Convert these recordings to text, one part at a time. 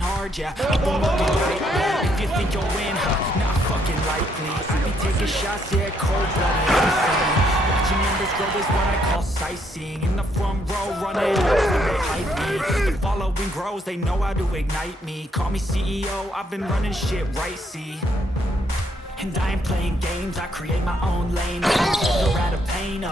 working hard, yeah, I've been working right now. If you think you'll win, not fucking likely. I be taking shots, yeah, cold-blooded, insane. Watching numbers grow is what I call sightseeing. In the front row, running when they hype me. The following grows, they know how to ignite me. Call me CEO, I've been running shit right, see. And I ain't playing games, I create my own lane. They're out of pain,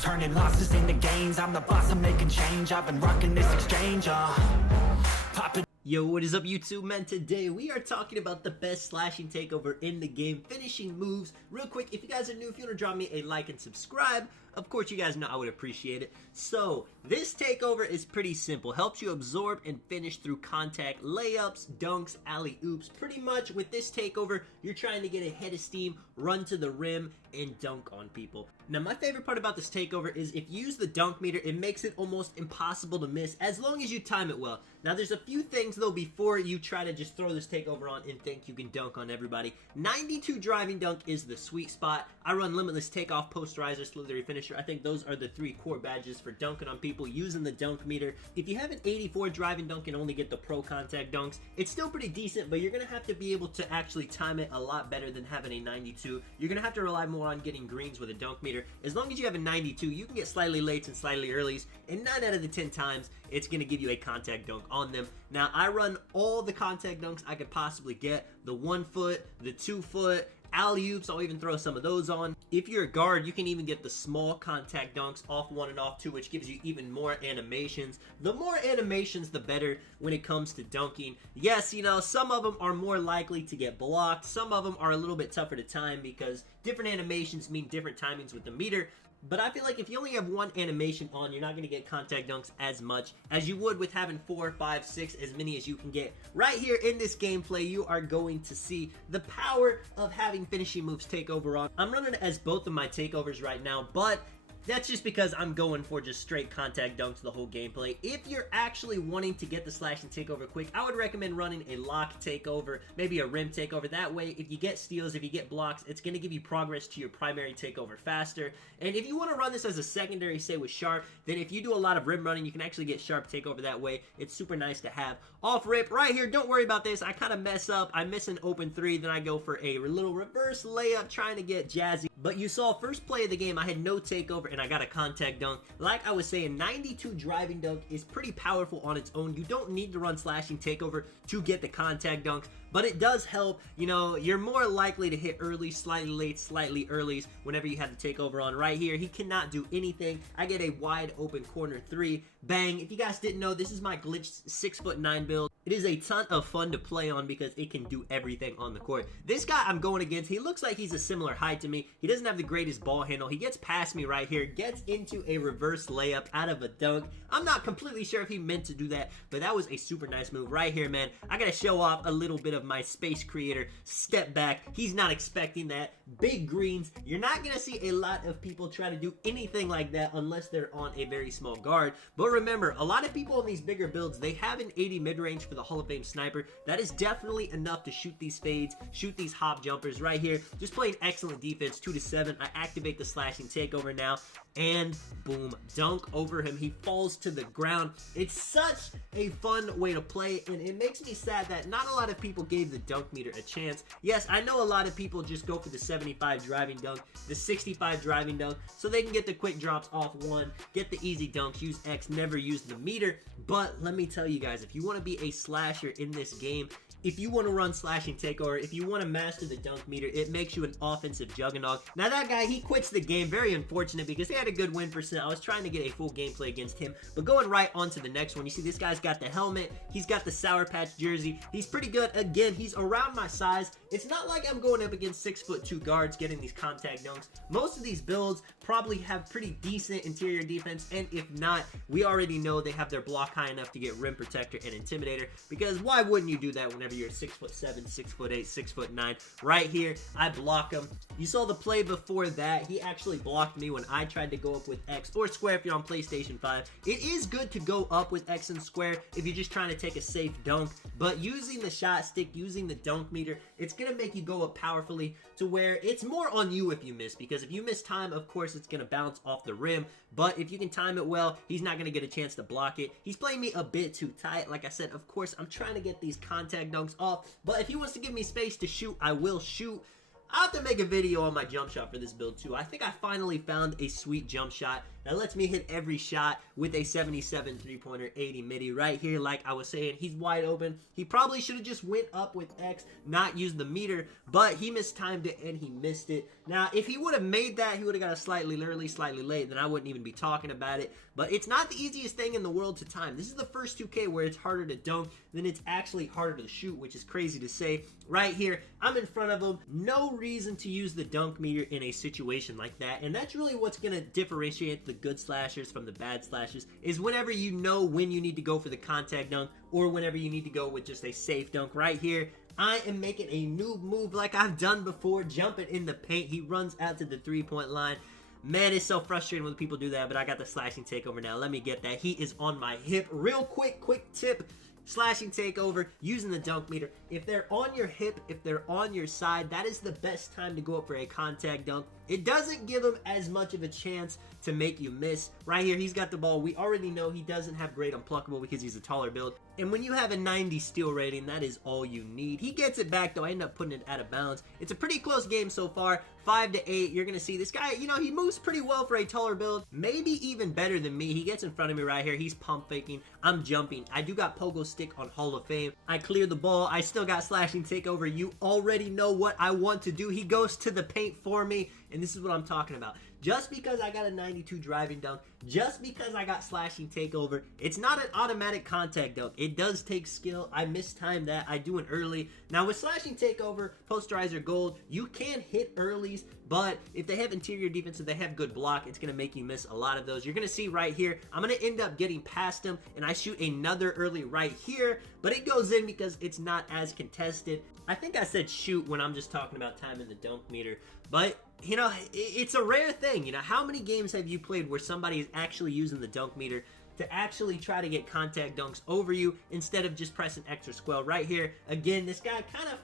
turning losses into gains. I'm the boss, I'm making change. I've been rocking this exchange, popping. Yo, what is up YouTube, man? Today we are talking about the best slashing takeover in the game, finishing moves. Real quick, if you guys are new, if you want to drop me a like and subscribe, of course you guys know I would appreciate it. So, this takeover is pretty simple. Helps you absorb and finish through contact, layups, dunks, alley-oops. Pretty much with this takeover, you're trying to get a head of steam, run to the rim, and dunk on people. Now, my favorite part about this takeover is if you use the dunk meter, it makes it almost impossible to miss as long as you time it well. Now, there's a few things, though, before you try to just throw this takeover on and think you can dunk on everybody. 92 driving dunk is the sweet spot. I run limitless takeoff, posterizer, slithery finisher. I think those are the 3 core badges for dunking on people using the dunk meter. If you have an 84 driving dunk and only get the pro contact dunks, it's still pretty decent, but you're going to have to be able to actually time it a lot better than having a 92. You're going to have to rely more on getting greens with a dunk meter. As long as you have a 92, you can get slightly lates and slightly earlies, and 9 out of the 10 times, it's going to give you a contact dunk on them. Now, I run all the contact dunks I could possibly get. The 1 foot, the 2 foot, alley-oops, I'll even throw some of those on. If you're a guard, you can even get the small contact dunks off 1 and off 2, which gives you even more animations. The more animations, the better when it comes to dunking. Yes, you know, some of them are more likely to get blocked. Some of them are a little bit tougher to time because different animations mean different timings with the meter. But I feel like if you only have 1 animation on, you're not going to get contact dunks as much as you would with having 4, 5, 6, as many as you can get. Right here in this gameplay, you are going to see the power of having finishing moves take over on. I'm running as both of my takeovers right now, but that's just because I'm going for just straight contact dunks the whole gameplay. If you're actually wanting to get the slash and takeover quick, I would recommend running a lock takeover, maybe a rim takeover. That way, if you get steals, if you get blocks, it's going to give you progress to your primary takeover faster. And if you want to run this as a secondary, say with sharp, then if you do a lot of rim running, you can actually get sharp takeover that way. It's super nice to have. Off rip, right here, don't worry about this. I kind of mess up. I miss an open 3, then I go for a little reverse layup trying to get jazzy. But you saw first play of the game, I had no takeover and I got a contact dunk. Like I was saying, 92 driving dunk is pretty powerful on its own. You don't need to run slashing takeover to get the contact dunk, but it does help. You know, you're more likely to hit early, slightly late, slightly earlies whenever you have the takeover on. Right here, he cannot do anything. I get a wide open corner 3. Bang. If you guys didn't know, this is my glitched 6'9" build. It is a ton of fun to play on because it can do everything on the court. This guy I'm going against, he looks like he's a similar height to me. He doesn't have the greatest ball handle. He gets past me right here, gets into a reverse layup out of a dunk. I'm not completely sure if he meant to do that, but that was a super nice move right here, man. I gotta show off a little bit of my space creator step back. He's not expecting that. Big greens. You're not gonna see a lot of people try to do anything like that unless they're on a very small guard. But remember, a lot of people in these bigger builds, they have an 80 mid-range for the Hall of Fame sniper. That is definitely enough to shoot these fades, shoot these hop jumpers right here. Just playing excellent defense, 2-7. I activate the slashing takeover now, and boom, dunk over him. He falls to the ground. It's such a fun way to play, and it makes me sad that not a lot of people gave the dunk meter a chance. Yes, I know a lot of people just go for the 75 driving dunk, the 65 driving dunk, so they can get the quick drops off 1, get the easy dunks, use X, never use the meter. But let me tell you guys, if you want to be a slasher in this game, if you want to run slashing takeover, if you want to master the dunk meter, it makes you an offensive juggernaut. Now that guy, he quits the game. Very unfortunate because he had a good win percent. I was trying to get a full gameplay against him. But going right on to the next one, you see this guy's got the helmet. He's got the Sour Patch jersey. He's pretty good. Again, he's around my size. It's not like I'm going up against 6'2" guards getting these contact dunks. Most of these builds probably have pretty decent interior defense, and if not, we already know they have their block high enough to get rim protector and intimidator, because why wouldn't you do that whenever whenever you're 6'7", 6'8", 6'9". Right here, I block him. You saw the play before that. He actually blocked me when I tried to go up with X or square if you're on PlayStation 5. It is good to go up with X and square if you're just trying to take a safe dunk, but using the shot stick, using the dunk meter, it's going to make you go up powerfully to where it's more on you if you miss, because if you miss time, of course, it's going to bounce off the rim, but if you can time it well, he's not going to get a chance to block it. He's playing me a bit too tight. Like I said, of course, I'm trying to get these contact dunks off, but if he wants to give me space to shoot, I will shoot. I'll have to make a video on my jump shot for this build too. I think I finally found a sweet jump shot that lets me hit every shot with a 77 3-pointer, 80 midi. Right here, like I was saying, he's wide open. He probably should have just went up with X, not used the meter, but he mistimed it and he missed it. Now, if he would have made that, he would have got a slightly early, slightly late, then I wouldn't even be talking about it. But it's not the easiest thing in the world to time. This is the first 2K where it's harder to dunk than it's actually harder to shoot, which is crazy to say. Right here, I'm in front of him. No reason to use the dunk meter in a situation like that, and that's really what's going to differentiate the good slashers from the bad slashers, is whenever you know when you need to go for the contact dunk or whenever you need to go with just a safe dunk. Right here, I am making a noob move like I've done before, jumping in the paint. He runs out to the 3-point line. Man, it's so frustrating when people do that, but I got the slashing takeover now. Let me get that. He is on my hip. Real quick tip. Slashing takeover, using the dunk meter. If they're on your hip, if they're on your side, that is the best time to go up for a contact dunk. It doesn't give him as much of a chance to make you miss. Right here, he's got the ball. We already know he doesn't have great unpluckable because he's a taller build. And when you have a 90 steal rating, that is all you need. He gets it back, though. I end up putting it out of bounds. It's a pretty close game so far. 5-8. You're going to see this guy, you know, he moves pretty well for a taller build. Maybe even better than me. He gets in front of me right here. He's pump faking. I'm jumping. I do got pogo stick on Hall of Fame. I clear the ball. I still got slashing takeover. You already know what I want to do. He goes to the paint for me, and this is what I'm talking about. Just because I got a 92 driving dunk, just because I got slashing takeover, it's not an automatic contact dunk. It does take skill. I mistimed that. I do it early. Now with slashing takeover, posterizer gold, you can hit earlies, but if they have interior defense, if they have good block, it's going to make you miss a lot of those. You're going to see right here, I'm going to end up getting past him, and I shoot another early right here, but it goes in because it's not as contested. I think I said shoot when I'm just talking about time in the dunk meter, but you know, it's a rare thing. You know, how many games have you played where somebody is actually using the dunk meter to actually try to get contact dunks over you instead of just pressing X or square? Right here, again, this guy kind of,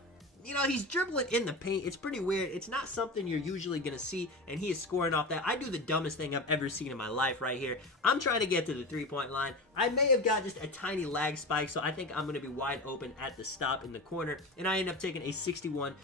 you know, he's dribbling in the paint. It's pretty weird. It's not something you're usually going to see, and he is scoring off that. I do the dumbest thing I've ever seen in my life right here. I'm trying to get to the 3-point line. I may have got just a tiny lag spike, so I think I'm going to be wide open at the stop in the corner, and I end up taking a 61%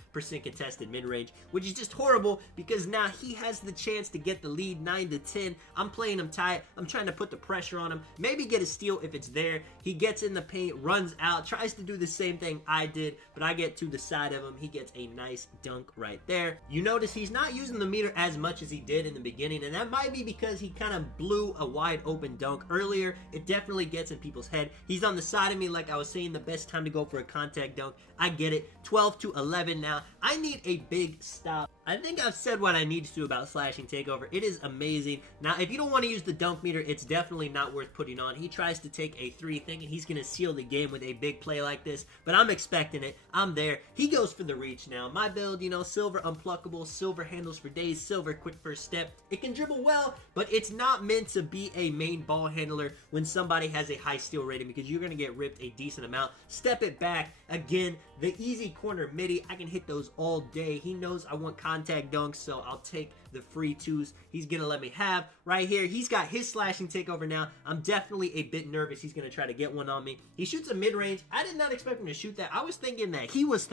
contested mid-range, which is just horrible because now he has the chance to get the lead 9-10. I'm playing him tight. I'm trying to put the pressure on him, maybe get a steal if it's there. He gets in the paint, runs out, tries to do the same thing I did, but I get to the side of him. He gets a nice dunk right there. You notice he's not using the meter as much as he did in the beginning, and that might be because he kind of blew a wide open dunk earlier. It definitely gets in people's head. He's on the side of me, like I was saying, the best time to go for a contact dunk. I get it. 12-11 now. I need a big stop. I think I've said what I need to about slashing takeover. It is amazing. Now, if you don't want to use the dunk meter, it's definitely not worth putting on. He tries to take a 3 thing, and he's going to seal the game with a big play like this, but I'm expecting it. I'm there. He goes for the reach now. My build, you know, silver unpluckable, silver handles for days, silver quick first step. It can dribble well, but it's not meant to be a main ball handler when somebody has a high steal rating because you're going to get ripped a decent amount. Step it back. Again, the easy corner midi, I can hit those all day. He knows I want contact dunks, so I'll take the free 2s he's going to let me have. Right here, he's got his slashing takeover now. I'm definitely a bit nervous he's going to try to get one on me. He shoots a mid-range. I did not expect him to shoot that. I was thinking that he was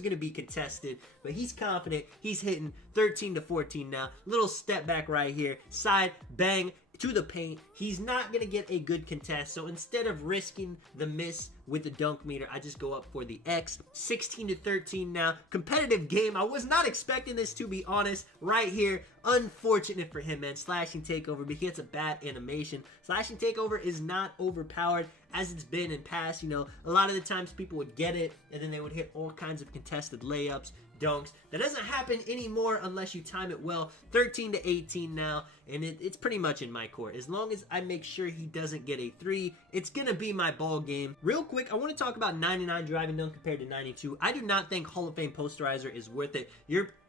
going to be contested, but he's confident. He's hitting 13-14 now. Little step back right here. Side, bang, to the paint. He's not going to get a good contest, so instead of risking the miss with the dunk meter, I just go up for the X. 16-13 now. Competitive game. I was not expecting this, to be honest. Right here, Unfortunate for him, man. Slashing takeover, but he gets a bad animation. Slashing takeover is not overpowered as it's been in past. You know, a lot of the times people would get it and then they would hit all kinds of contested layups, dunks. That doesn't happen anymore unless you time it well. 13 to 18 now, and it's pretty much in my court. As long as I make sure he doesn't get a 3, it's gonna be my ball game. Real quick, I want to talk about 99 driving dunk compared to 92. I do not think Hall of Fame posterizer is worth it.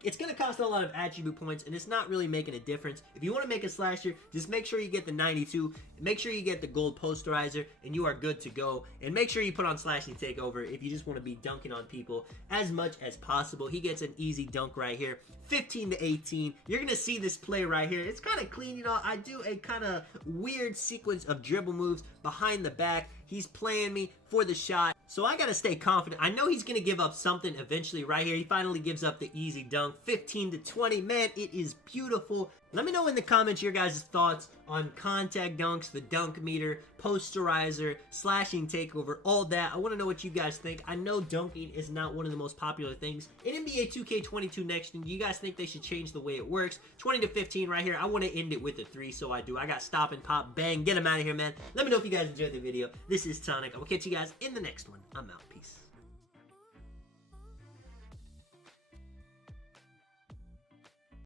It's gonna cost a lot of attribute points, and it's not really making a difference. If you want to make a slasher, just make sure you get the 92, make sure you get the gold posterizer, and you are good to go. And make sure you put on slashing takeover if you just want to be dunking on people as much as possible. He gets an easy dunk right here, 15 to 18. You're gonna see this play right here. It's kind of clean, you know. I do a kind of weird sequence of dribble moves behind the back. He's playing me for the shot, so I gotta stay confident. I know he's gonna give up something eventually right here. He finally gives up the easy dunk, 15 to 20. Man, it is beautiful. Let me know in the comments your guys' thoughts on contact dunks, the dunk meter, posterizer, slashing takeover, all that. I want to know what you guys think. I know dunking is not one of the most popular things in NBA 2K22 next gen. Do you guys think they should change the way it works? 20 to 15 right here. I want to end it with a 3, so I do. I got stop and pop, bang, get him out of here, man. Let me know if you guys enjoyed the video. This is Tonic. I will catch you guys in the next one. I'm out. Peace.